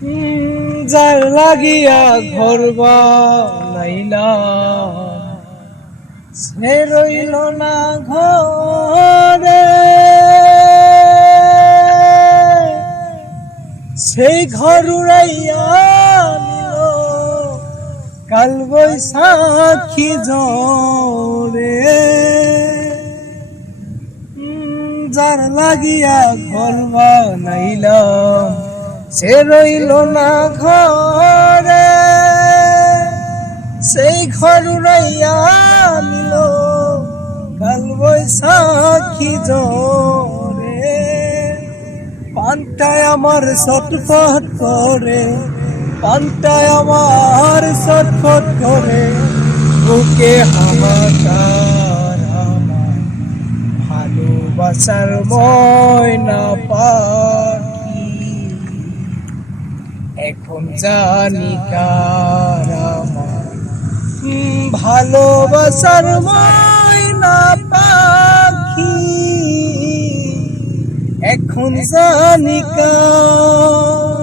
যার লাগিয়া ঘর বানাইলাম সে রইল না ঘরে, সেই ঘর উড়াইয়া নিল কাল বৈশাখী ঝড়ে। যার লাগিয়া ঘর বানাইলাম সে রইল না ঘরে, সেই ঘর উড়াইয়া নিল কাল বৈশাখী ঝড়ে। পানটায় আমার ছটফট করে, পানটায় আমার ছটফট করে, বুকে হাহাকার আমার ভালোবাসার ময়না পাখি। এখন জানি কার আমার ভালোবাসার ময়না পাখি, এখন জানি কার।